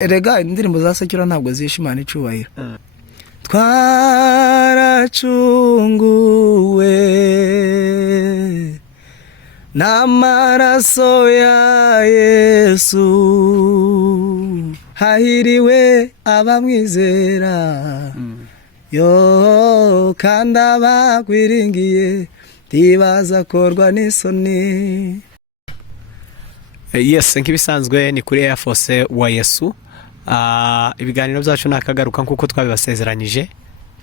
Erega indirimbo za Sekiro ntabwo zishimana icubahiro. Twaracunguwe n'amaraso ya Yesu, hahiriwe abamwizera, yo kandi abagwiringiye ntibazakorwa n'isoni. Yes, nk'ibisanzwe ni kuri Air Force wa Yesu. Ibiganiro byacu nakagaruka nkuko twabibasezeranyije.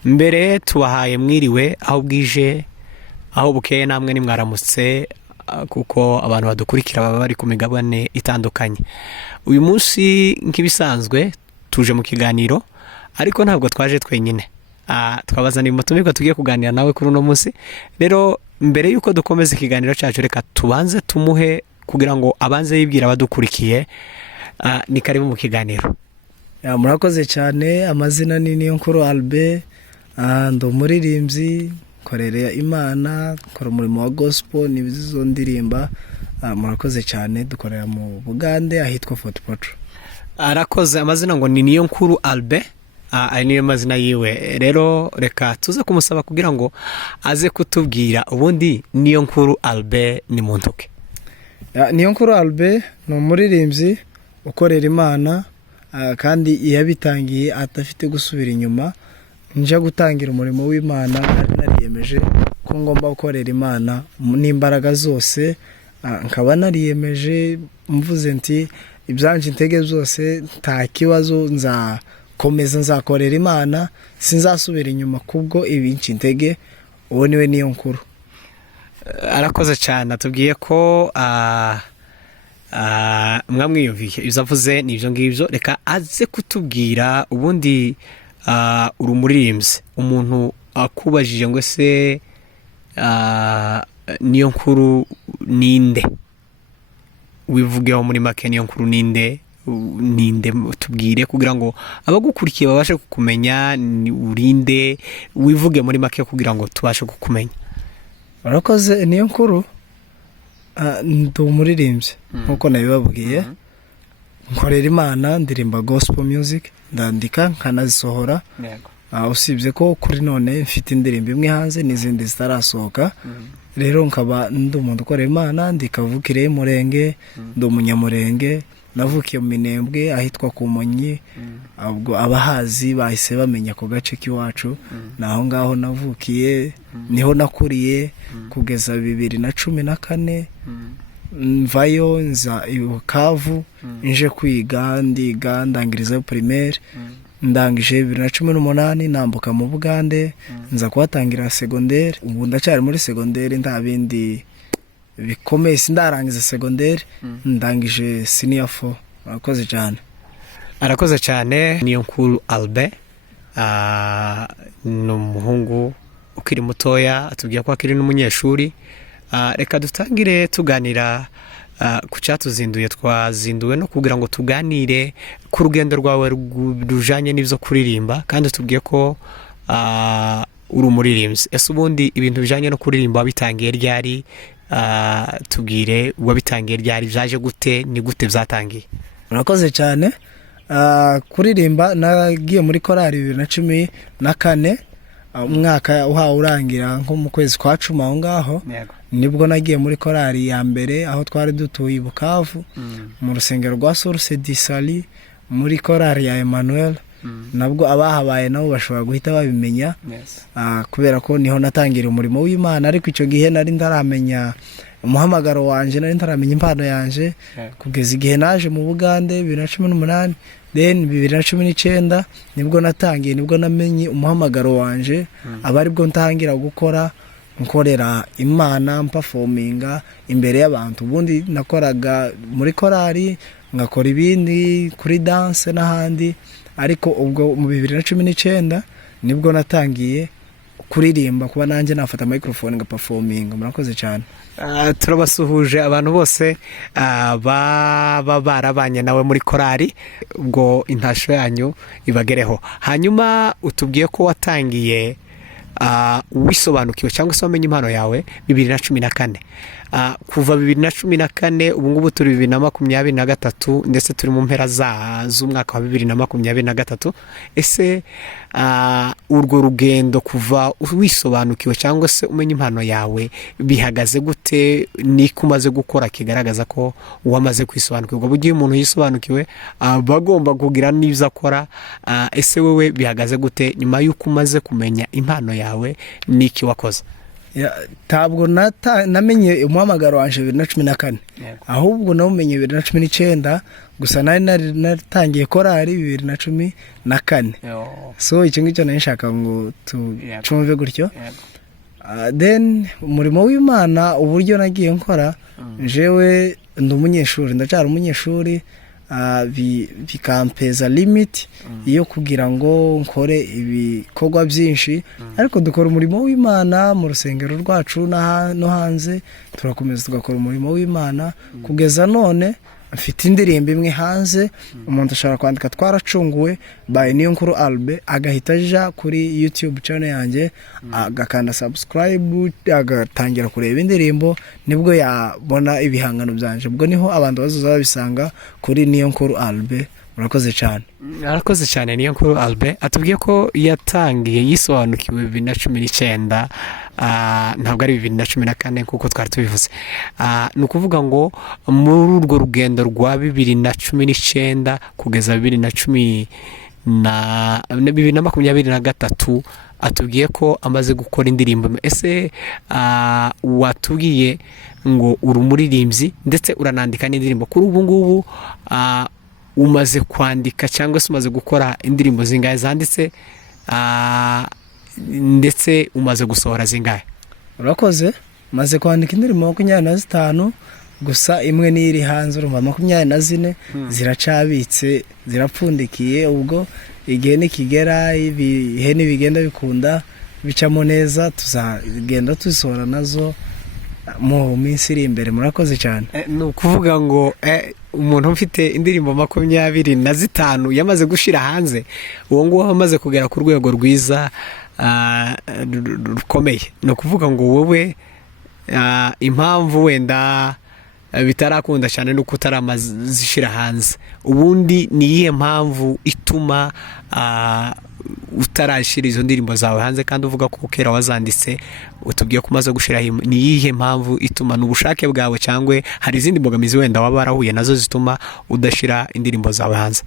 Mbere tubahaye mwiriwe aho bwije, aho bukeye namwe ni mwaramutse, kuko abantu badukurikira baba bari ku migabane itandukanye. Uyu munsi nk'ibisanzwe tuje mu kiganiro, ariko ntabwo twaje twenyine. Twabazaniye umutumirwa tugiye kuganira nawe kuri uno munsi. Rero mbere yuko dukomeza ikiganiro cyacu, reka tubanze tumuhe kugira ngo abanze yibwira abadukurikiye. Ni karibu mu kiganiro. Murakoze cyane. Amazina ni Niyonkuru Albain, ndo umuririmbyi, korera Imana, kora umurimo wa gospel n'ibizo ndirimba. Murakoze cyane. Dukorera mu Bugande ahitwa Fort Portal. Arakoze. Amazina ngo ni Niyonkuru Albain, ari niyo mazina yiwe. Rero reka tuze kumusaba kugira ngo aze kutubwira ubundi Niyonkuru Albain ni muntu ki. Niyonkuru Albain ni umuririmbyi ukorera Imana, kandi yabitangiye atafite gusubira inyuma. Nje gutangira umurimo w'Imana nariyemeje ko ngomba gukorera Imana n'imbaraga zose. Nkaba nariyemeje mvuze nti ibyanje intege zose nta kibazo, nzakomeza nzakorera Imana, sinzasubira inyuma kubwo ibinci intege. Uwo niwe Niyonkuru. Arakoze cyane. Atubwiye ko mwamwiyumviye ibyo avuze n'ibyo ngibyo. Reka aze kutubwira ubundi urumuririmbyi. Umuntu akubajije ngo se Niyonkuru ninde, wivugeho muri make. Niyonkuru ninde tubwire kugira ngo abagukurikiye babashe kukumenya. Urinde, wivuge muri make kugira ngo tubashe kukumenya. Arakoze. Niyonkuru ndi umuririmbyi nkuko nabibabwiye. Nkorera Imana, ndirimba gospel music, ndandika nkanazisohora. Usibye ko kuri none mfite indirimbo imwe hanze n'izindi zitarasohoka. Rero nkaba ndi umuntu ukorera Imana, ndikavukire Murenge, ndi umunyamurenge. Navukiye mu Minembwe ahitwa kumu. Ubwo abahazi bahise bamenya ko gace k'iwacu. Naho ngaho navukiye, niho nakuriye kugeza 2014. Mvayo nza Bukavu, nje kwiga, ndiga ndangiriza primaire. Ndangije 2018 nambuka mu Bugande, nza kuhatangira secondaire. Ubu ndacyari muri secondaire, nta bindi bikomeye, sindarangiza secondaire. Ndangije senior 4. Arakoze cyane. Arakoze cyane. Niyonkuru Albain ni umuhungu ukiri mutoya, atubwiye ko akiri n'umunyeshuri. Reka dutangire tuganira ku cyatuzinduye. Twazinduwe no kugira ngo tuganire ku rugendo rwawe rujanye n'ibyo kuririmba, kandi tubwiye ko uri umuririmbyi. Ese ubundi ibintu bijanye no kuririmba wabitangiye ryari? Tubwire wabitangiye ryari, byaje gute, ni gute byatangiye? Murakoze cyane. Kuririmba nagiye muri korali 2014. Umwaka uhawe urangira nko mu kwezi kwa 10 aho ngaho. Nibwo nagiye muri korali ya mbere aho twari dutuye Bukavu, mu rusengero rwa Source du Salut, muri korali ya Emmanuel. Nabwo abahabaye nabo bashobora guhita babimenya. Kubera ko niho natangira umurimo w'Imana. Ariko icyo gihe nari ndaramenya umuhamagaro wanje, nari ndaramenya impano yanje. Kugeza igihe naje mu Bugande 2018, then 2019 nibwo natangiye, nibwo namenye umuhamagaro wanje. Abari bwo ntangira gukora, nkorera Imana, performinga imbere y'abantu. Ubundi nakoraga muri korali, ngakora ibindi kuri dance n'ahandi. Ariko ubwo mu 2019 nibwo natangiye kuririmba, kuba nanjye nafata microphone nga performinga. Murakoze cyane. Turabasuhuje abantu bose baba barabanye nawe muri korali. Ubwo intasho yanyu ibagereho. Hanyuma utubwiye ko watangiye wisobanukiwe cyangwa se wamenye impano yawe 2014. kuva 2014 ubu ngubu turi 2023 ndetse turi mu mpera z'umwaka wa 2023. Ese urwo rugendo kuva wisobanukiwe cyangwa se umenya impano yawe bihagaze gute? Niko umaze gukora kigaragaza ko wamaze kwisobanukirwa? Bugiye umuntu yisobanukiwe bagomba kugira n'ibyo akora. Ese wewe bihagaze gute nyuma y'uko umaze kumenya impano yawe? Niki wakoze? Ntabwo namenye umuhamagaro wanje 2014, ahubwo nawumenye 2019, gusa nari natangiye korari 2014. So icyo ngicyo nashaka ngo tucumve gutyo. Then umurimo w'Imana uburyo nagiye nkora, jewe ndumunyeshuri, ndacara umunyeshuri, bikampeza limit iyo kugira ngo nkore ibikorwa byinshi, ariko dukora umurimo w'Imana mu rusengero rwacu no hanze, turakomeza tugakora umurimo w'Imana kugeza none. Mfite indirimbo imwe hanze, umuntu ashobora kwandika Twaracunguwe by Niyonkuru Albain, agahita aja kuri YouTube channel yanjye, agakanda subscribe, agatangira kureba indirimbo, nibwo yabona ibihangano byanje. Ubwo niho abantu bazoza babisanga kuri Niyonkuru Albain. Murakoze cyane. Arakoze cyane Niyonkuru Albain. Atubwiye ko yatangiye yisobanukiwe 2019, ntabwo ari 2014 kuko twari tubivuze. Ni ukuvuga ngo muri urwo rugendo rwa 2019 kugeza 2023 atubwiye ko amaze gukora indirimbo. Ese watubwiye ngo uri umuririmbyi ndetse uranandika n'indirimbo. Kuri ubu ngubu umaze kwandika cyangwa se umaze gukora indirimbo zingahe zanditse, ndetse umaze gusohora zingahe? Urakoze. Maze kwandika indirimbo 25, gusa imwe n'iri hanze, urumva 24 ziracabitse, zirapfundikiye. Ubwo igihe nikigera, ibihe nibigenda bikunda bicamo neza, tuzagenda tuzisohora nazo mu minsi iri imbere. Murakoze cyane. Ni ukuvuga ngo umuntu ufite indirimbo 25 yamaze gushira hanze, uwo nguwo amaze kugera ku rwego rwiza rukomeye. Ni ukuvuga ngo wowe impamvu wenda bitarakunda cyane nuko utaramazishira hanze, ubundi ni iyihe mpamvu ituma utarashira izo ndirimbo zawe hanze kandi uvuga ko kera wazanditse? Utubwiye ko umaze gushira, ni iyihe mpamvu ituma? N'ubushake bwawe cyangwa hari izindi mbogamizi wenda waba warahuye nazo zituma udashira indirimbo zawe hanze?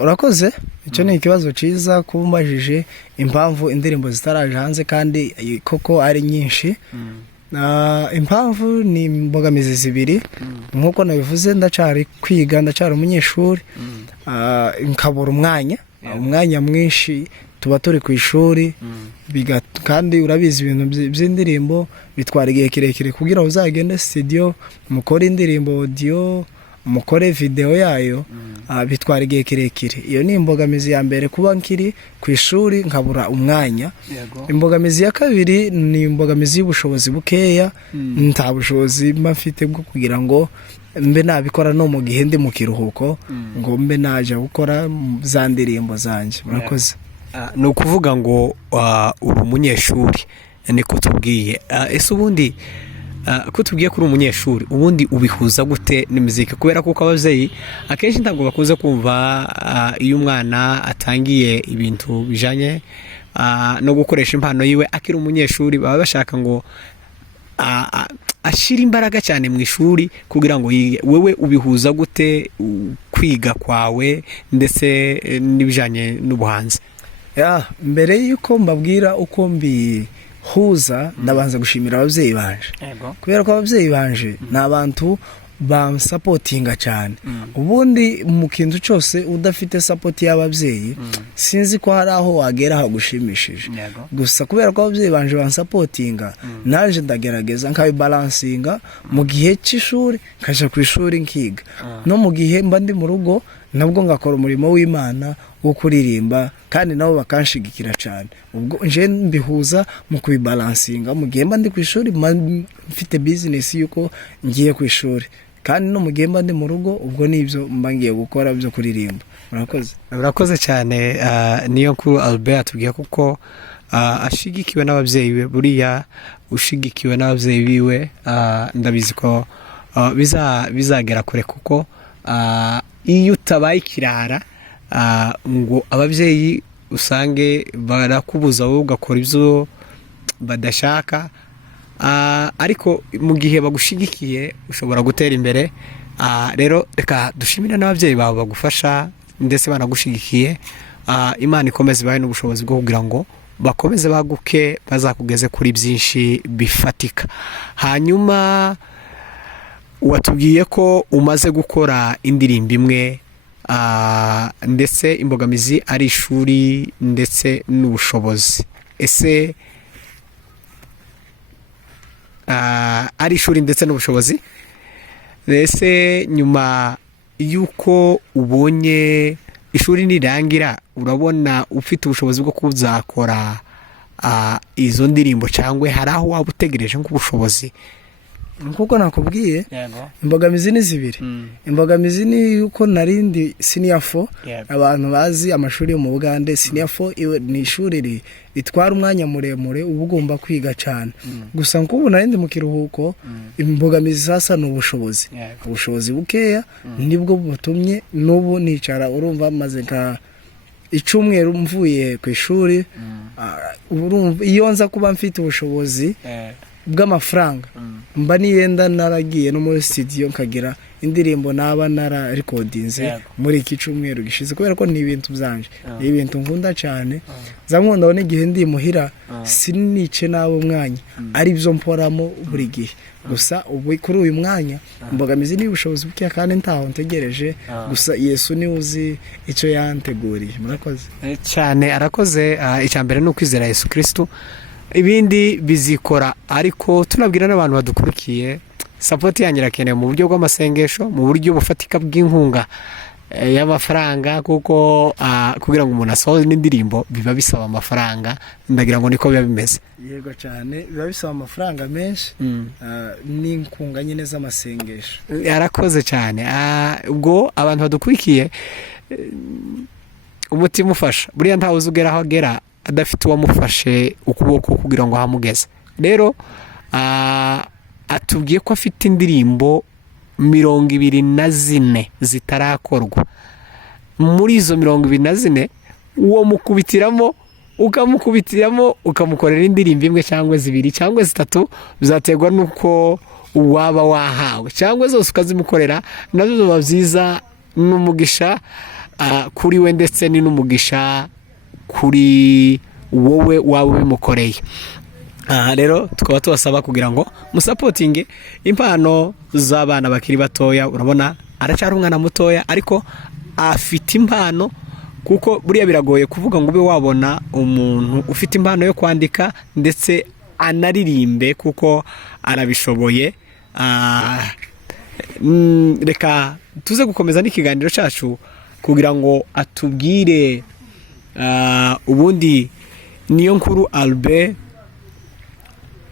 Urakoze. Icyo ni ikibazo cyiza kumbajije impamvu indirimbo zitaraje hanze kandi koko ari nyinshi. Impamvu ni imbogamizi zibiri. Nkuko nabivuze, ndacari kwiga, ndacari umunyeshuri, nkabura umwanya mwinshi, tuba turi ku ishuri, kandi urabizi ibintu by'indirimbo bitwara igihe kirekire kugira ngo uzagende studio mukore indirimbo audio, mukore video yayo, bitwara igihe kirekire. Iyo ni imbogamizi ya mbere, kuba nkiri ku ishuri nkabura umwanya. Imbogamizi ya kabiri ni imbogamizi y'ubushobozi bukeya. Nta bushobozi mfite bwo kugira ngo mbe nabikora no mu gihe ndi mu kiruhuko, ngo mbe naje gukora za ndirimbo zanjye. Murakoze. Ni ukuvuga ngo uri umunyeshuri niko tubwiye. Ese ubundi ko tubwiye kuri umunyeshuri, ubundi ubihuza gute n'imiziki? Kubera ko abavyeyi akenshi ntabwo bakunze kumva iyo umwana atangiye ibintu bijanye no gukoresha impano yiwe akiri umunyeshuri, baba bashaka ngo ashira imbaraga cyane mu ishuri kugira ngo yige. Wewe ubihuza gute kwiga kwawe ndetse n'ibijanye n'ubuhanzi? Mbere yuko mbabwira uko huza, ndabanza gushimira abavyeyi banje, kubera ko abavyeyi banje ni abantu bamsapotinga cyane. Ubundi mu kintu cyose udafite support y'abavyeyi, sinzi ko hari aho wagera hagushimishije. Gusa kubera ko abavyeyi banje bansapotinga, naje ndagerageza nkabibalansinga. Mu gihe cy'ishuri nkaja ku ishuri nkiga, no mu gihe mba ndi mu rugo nabwo ngakora umurimo w'Imana wo kuririmba, kandi nabo bakanshigikira cyane. Ubwo nje mbihuza mu kubibalansinga. Mu gihe mba ndi ku ishuri mfite business yuko ngiye ku ishuri, kandi no mu gihe mba ndi mu rugo, ubwo nibyo mba ngiye gukora byo kuririmba. Murakoze. Urakoze cyane Niyonkuru Albain. Atubwiye kuko ashigikiwe n'ababyeyi be. Buriya ushigikiwe n'ababyeyi biwe ndabizi ko bizagera kure, kuko iyo utabaye ikirara ngo ababyeyi usange barakubuza wowe ugakora ibyo badashaka, ariko mu gihe bagushigikiye ushobora gutera imbere. Rero reka dushimire n'ababyeyi bawe bagufasha ndetse banagushigikiye. Imana ikomeze ibahe n'ubushobozi bwo kugira ngo bakomeze baguke, bazakugeze kuri byinshi bifatika. Hanyuma watubwiye ko umaze gukora indirimbo imwe, ndetse imbogamizi ari ishuri ndetse n'ubushobozi. Ese ari ishuri ndetse n'ubushobozi, ese nyuma y'uko ubonye ishuri nirangira urabona ufite ubushobozi bwo kuzakora izo ndirimbo, cyangwa hari aho waba utegereje nk'ubushobozi? Nkuko nakubwiye, imbogamizi ni zibiri. Imbogamizi ni yuko narindi senior 4, abantu bazi amashuri yo mu Bugande. Senior 4 ni ishuri ritwara umwanya muremure, uba ugomba kwiga cyane. Gusa nkubu narindi mu kiruhuko, imbogamizi sasa n'ubushobozi. Ubushobozi bukeya nibwo butumye n'ubu nicara, urumva maze nka icyumweru mvuye ku ishuri. Urumva iyo nza kuba mfite ubushobozi bw'amafaranga, mba niyenda naragiye no muri studio nkagira indirimbo naba nararecordinze muri iki cyumweru gishize, kubera ko ni ibintu byanje, ni ibintu nkunda cyane. Zankunda n'igihe ndi muhira sinice nabo mwanya, ari byo mporamo buri gihe. Gusa ubu kuri uyu mwanya imbogamizi ni ubushobozi buke, kandi ntaho ntegereje. Gusa Yesu ni uzi icyo yanteguriye. Murakoze cyane. Arakoze. Icyambere ni ukwizera Yesu Kristo, ibindi bizikora. Ariko tunabwira n'abantu badukurikiye, support yanyu irakenewe mu buryo bw'amasengesho, mu buryo bufatika bw'inkunga y'amafaranga, kuko kugira ngo umuntu asohoze n'indirimbo biba bisaba amafaranga. Ndagira ngo niko biba bimeze. Yego cyane, biba bisaba amafaranga menshi, n'inkunga nyine z'amasengesho. Yarakoze cyane. Ubwo abantu badukurikiye, umutima ufasha buriya ntawe uzugera aho agera adafite uwamufashe ukuboko kugira ngo ahamugeze. Rero atubwiye ko afite indirimbo 24 zitarakorwa. Muri izo 24 uwo mukubitiramo ukamukorera indirimbo imwe cyangwa zibiri cyangwa zitatu, bizaterwa nuko waba wahawe, cyangwa zose ukazimukorera. Nabyo biba byiza, n'umugisha kuri we ndetse ni n'umugisha kuri wowe waba bimukoreye. Rero tukaba tubasaba kugira ngo musapotinge impano z'abana bakiri batoya. Urabona aracyari umwana mutoya, ariko afite impano, kuko buriya biragoye kuvuga ngo ube wabona umuntu ufite impano yo kwandika ndetse anaririmbe, kuko arabishoboye. Reka tuze gukomeza n'ikiganiro cyacu kugira ngo atubwire ubundi Niyonkuru Albain,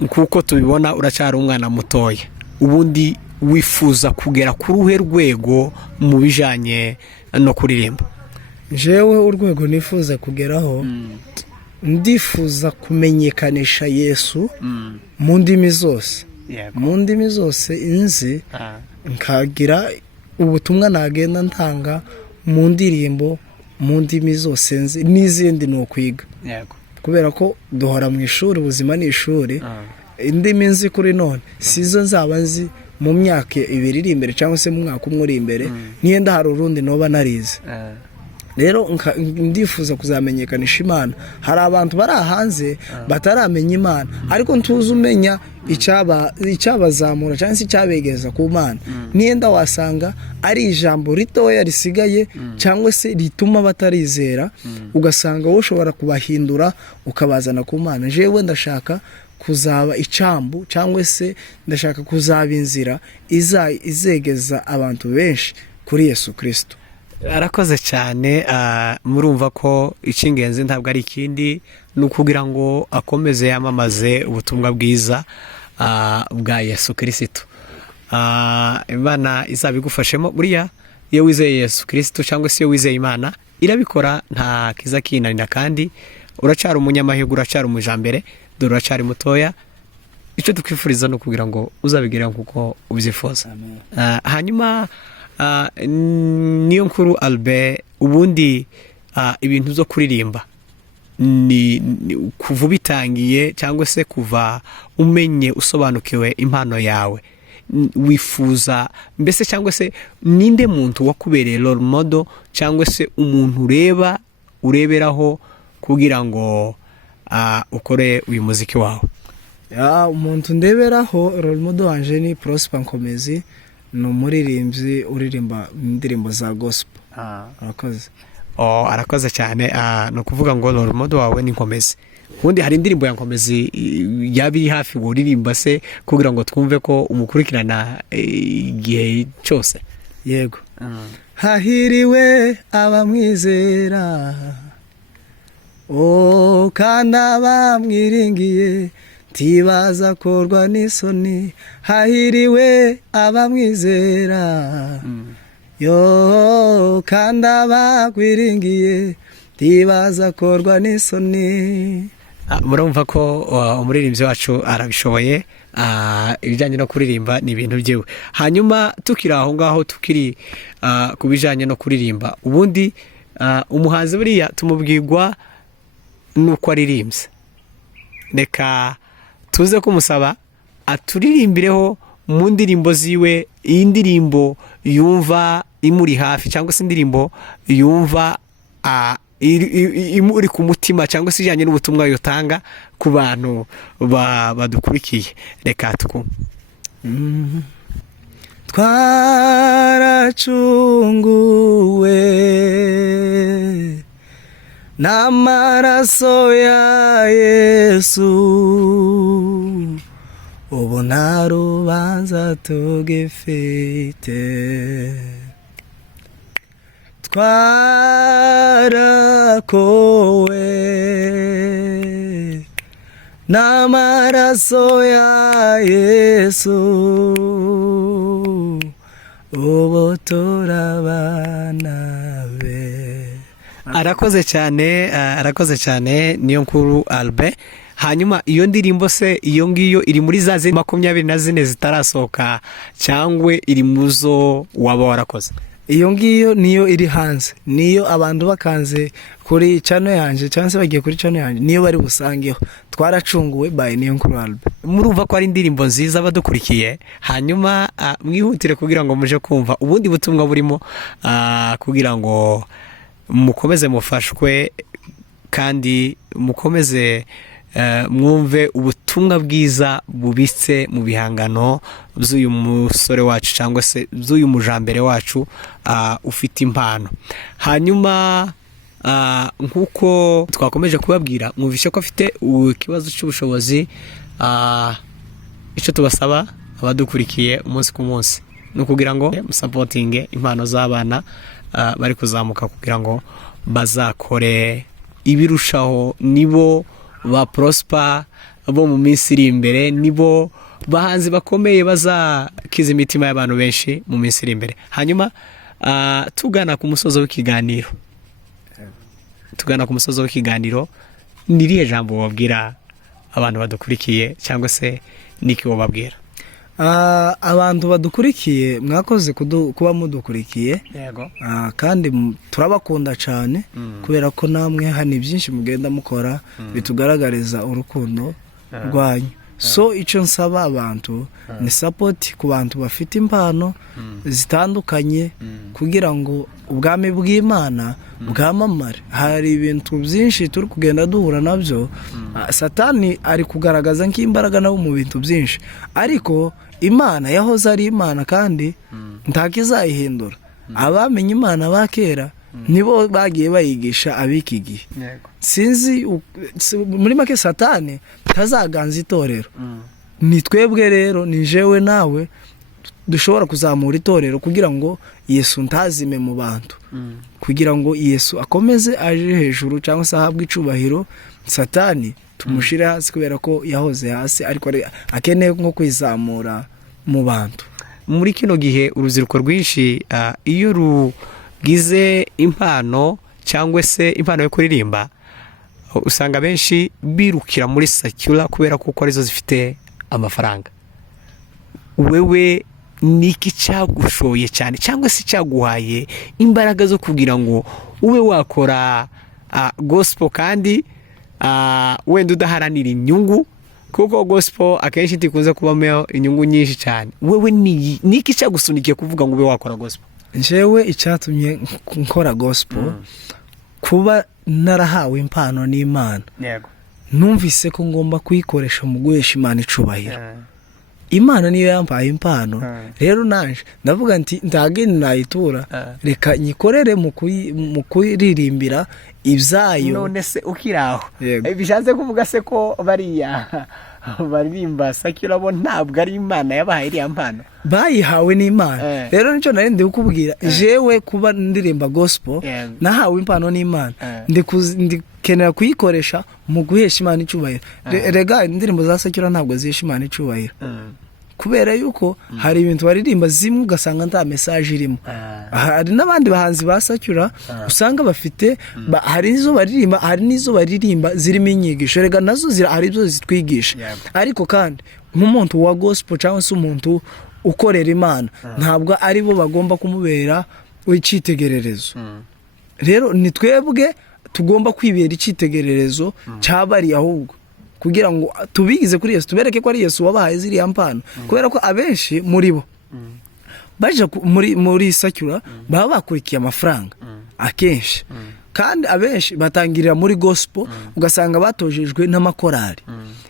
kuko tubibona uracyari umwana mutoya, ubundi wifuza kugera ku ruhe rwego mu bijanye no kuririmba? Jewe urwego nifuza kugeraho, ndifuza kumenyekanisha Yesu mu ndimi zose. Mu ndimi zose inzi, nkagira ubutumwa nagenda ntanga mu ndirimbo mu ndimi zose nzi, n'izindi ni ukwiga. Kubera ko duhora mu ishuri, ubuzima ni ishuri. Indimi nzi kuri none sizo nzaba nzi mu myaka 2 iri imbere, cyangwa se mu mwaka umwe uri imbere, niyenda hari urundi noba narize. Rero ndifuza kuzamenyekanisha Imana. Hari abantu bari hanze bataramenya Imana, ariko ntuzi umenya icyabazamura cyangwa se icyabegeza ku Mana. Niyenda wasanga ari ijambo ritoya risigaye, cyangwa se rituma batarizera, ugasanga wowe ushobora kubahindura ukabazana ku Mana. Jewe ndashaka kuzaba icambu, cyangwa se ndashaka kuzaba inzira izegeza abantu benshi kuri Yesu Kristo. Arakoze cyane. Murumva ko icy'ingenzi ntabwo ari ikindi, ni ukugira ngo akomeze yamamaze ubutumwa bwiza bwa Yesu Kristo. Imana izabigufashemo. Buriya iyo wizeye Yesu Kristo, cyangwa se iyo wizeye Imana, irabikora, nta kiza kinanira, kandi uracyari umunyamahirwe, uracyari umujambere, dore uracyari mutoya. Icyo tukwifuriza no kugira ngo uzabigeraho kuko ubyifuza. Hanyuma Niyonkuru Albain, ubundi ibintu byo kuririmba ni kuva bitangiye cyangwa se kuva umenye usobanukiwe impano yawe, wifuza mbese cyangwa se ninde muntu wakubereye role model cyangwa se umuntu ureberaho kugira ngo ukore uyu muziki wawe? Umuntu ndeberaho role model wanje ni Prosper Nkomezi, ni umuririmbyi uririmba indirimbo za gospel. Arakoze. Arakoze cyane. No kuvuga ngo role model wawe ni Nkomezi. Ubundi hari indirimbo ya Nkomezi yabiri hafi uririmba se kugira ngo twumve ko umukurikirana igihe cyose? Yego. Hahiriwe abamwizera, kandi abamwiringiye tibaza korwa n'isoni. Hahiriwe abamwizera, kandi abakwiringiye tibaza korwa n'isoni. Murumva ko umuririmbyi wacu arabishoboye. Ibijyanye no kuririmba ni ibintu byiwe. Hanyuma tukiri aho ngaho, tukiri ku bijyanye no kuririmba, ubundi umuhanzi buriya tumubwirwa nuko aririmbye. Reka tuze kumusaba aturirimbireho mu ndirimbo ziwe, iyi ndirimbo yumva imuri hafi cyangwa se indirimbo yumva imuri ku mutima cyangwa se ijyanye n'ubutumwa yotanga ku bantu badukurikiye. Reka tukumve. Twaracunguwe n'amaraso ya Yesu, ubu nta rubanza tugifite. Twarakowe n'amaraso ya Yesu, ubu turabana be. Arakoze cyane Niyonkuru Albain. Hanyuma iyo ndirimbo se iyo ngiyo iri muri za 24 zitarasohoka cyangwa iri muzo waba warakoze? Iyo ngiyo niyo iri hanze, niyo abantu bakanze kuri channel yanje cyangwa se bagiye kuri channel yanje niyo bari busangeho. Twaracunguwe by Niyonkuru Albain. Murumva ko ari indirimbo nziza badukurikiye. Hanyuma mwihutire kugira ngo muje kumva ubundi butumwa burimo, kugira ngo mukomeze mufashwe kandi mukomeze mwumve ubutumwa bwiza bubitse mu bihangano by'uyu musore wacu cyangwa se by'uyu mujambere wacu ufite impano. Hanyuma nkuko twakomeje kubabwira, mwumvishe ko afite ikibazo cy'ubushobozi. Icyo tubasaba abadukurikiye umunsi ku munsi ni ukugira ngo musapotinge impano z'abana bari kuzamuka kugira ngo bazakore ibirushaho. Nibo ba Prosper bo mu minsi iri imbere, nibo bahanzi bakomeye bazakiza imitima y'abantu benshi mu minsi iri imbere. Hanyuma tugana ku musozo w'ikiganiro, niriye jambo wabwira abantu badukurikiye cyangwa se niki wababwira? Abantu badukurikiye mwakoze kuba mudukurikiye. Yego. Kandi turabakunda cyane kubera ko namwe hani byinshi mugenda mukora bitugaragariza urukundo rwanyu. So icyo nsaba abantu ni support ku bantu bafite impano zitandukanye kugira ngo ubwami bw'Imana bwamamare. Hari ibintu byinshi turi kugenda duhura nabyo, Satani ari kugaragaza nk'imbaraga nabo mu bintu byinshi, ariko Imana yahoze ari Imana kandi ntakizayihindura. Abamenye Imana bakera nibo bagiye bayigisha abiki gihe. Sinzi muri make Satani tazaganza itorero. Ni twebwe rero, ni jewe nawe dushobora kuzamura itorero kugira ngo Yesu ntazime mu bantu, kugira ngo Yesu akomeze aje hejuru cyangwa se ahabwe icubahiro. Satani tumushire hasi kubera ko yahoze hasi, ariko akeneye nko kwizamura mu bantu. Muri kino gihe urubyiruko rwinshi iyo rugize impano cyangwa se impano yo kuririmba, usanga benshi birukira muri secular kubera kuko arizo zifite amafaranga. Wewe niki cyagushoye cyane cyangwa se cyaguhaye imbaraga zo kugira ngo ube wakora gospel kandi wenda udaharanira inyungu, kuko gospel akenshi tikunze kubamo inyungu nyinshi cyane. Wewe niki cyagusunikiye kuvuga ngo ube wakora gospel? Njyewe icyatumye nkora gospel kuba narahawe impano n'Imana. Yego. Numvise ko ngomba kuyikoresha mu guhesha Imana icubahiro. Imana niyo yampaye impano. Rero nanje ndavuga nti ndageni nayitura, reka nyikorere mu kuririmbira ibyayo. None se ukiraho bishatse kuvuga se ko bariya baririmba secular bo ntabwo ari Imana yabahaye iriya mpano? Bayihawe n'Imana. Rero nicyo nari ndi kukubwira, jewe kuba ndirimba gospel nahawe impano n'Imana, ndikenera kuyikoresha mu guhesha Imana icubahiro. Rega indirimbo za secular ntabwo zihesha Imana icubahiro, kubera yuko hari ibintu baririmba zimwe ugasanga nta message irimo. Hari n'abandi bahanzi ba secular usanga bafite hari izo baririmba, hari n'izo baririmba zirimo inyigisho. Rega nazo hari ibyo zitwigisha, ariko kandi nk'umuntu wa gospel cyangwa se umuntu ukorera Imana ntabwo ari bo bagomba kumubera w'icitegererezo. Rero ni twebwe tugomba kwibera icitegererezo cyabari, ahubwo kugira ngo tubigize kuri Yesu, tubereke ko ari Yesu wabahaye ziriya mpano. Kubera ko abenshi muri bo baje muri secular baba bakurikiye amafaranga akenshi, kandi abenshi batangirira muri gospel ugasanga batojejwe n'amakorari.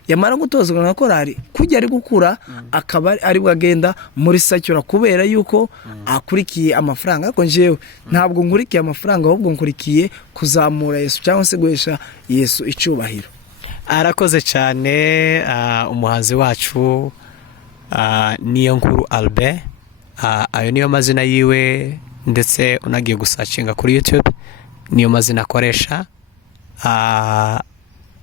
Yamara gutozwa na korari kujya ari gukura akaba ari bwagenda muri secular kubera yuko akurikiye amafaranga. Ariko njewe ntabwo nkurikiye amafaranga, ahubwo nkurikiye kuzamura Yesu cyangwa se guhesha Yesu icubahiro. Arakoze cyane umuhanzi wacu Niyonkuru Albain. Ayo niyo mazina yiwe, ndetse unagiye gusacinga kuri YouTube niyo mazina akoresha.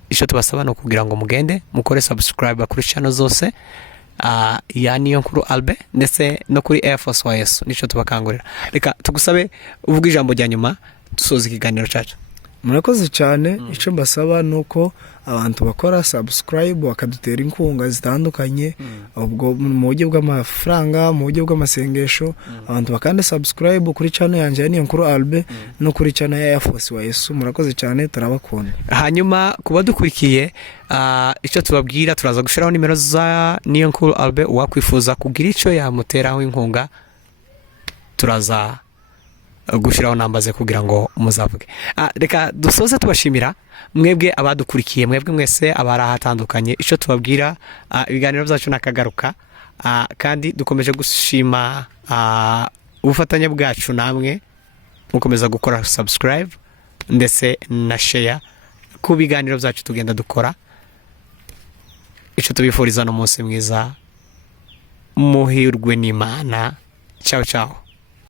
Icyo tubasaba no kugira ngo mugende mukore subscribe kuri channel zose ya Niyonkuru Albain ndetse no kuri Air Force wa Yesu. Nicyo tubakangurira. Reka tugusabe uvuga ijambo rya nyuma dusoza ikiganiro cyacu. Murakoze cyane. Icyo mbasaba nuko abantu bakora subscribe bakadutera inkunga zitandukanye, ubwo mu buryo bw'amafaranga, mu buryo bw'amasengesho. Abantu bakande subscribe kuri channel yanjye ya Niyonkuru Albain no kuri channel ya Air Force wa Yesu. Murakoze cyane, turabakunda. Hanyuma kuba dukurikiye icyo tubabwira, turaza gushiraho nimero za Niyonkuru Albain. Wakwifuza kugira icyo yamuteraho inkunga, turaza gushiraho nambaze kugira ngo muzavuge. Reka dusoze tubashimira mwebwe abadukurikiye, mwebwe mwese abari ahatandukanye. Icyo tubabwira, ibiganiro byacu nakagaruka, kandi dukomeje gushima ubufatanye bwacu namwe mukomeza gukora subscribe ndetse na share ku biganiro byacu tugenda dukora. Icyo tubifuriza no munsi mwiza, muhirwe n'Imana. Ciao ciao.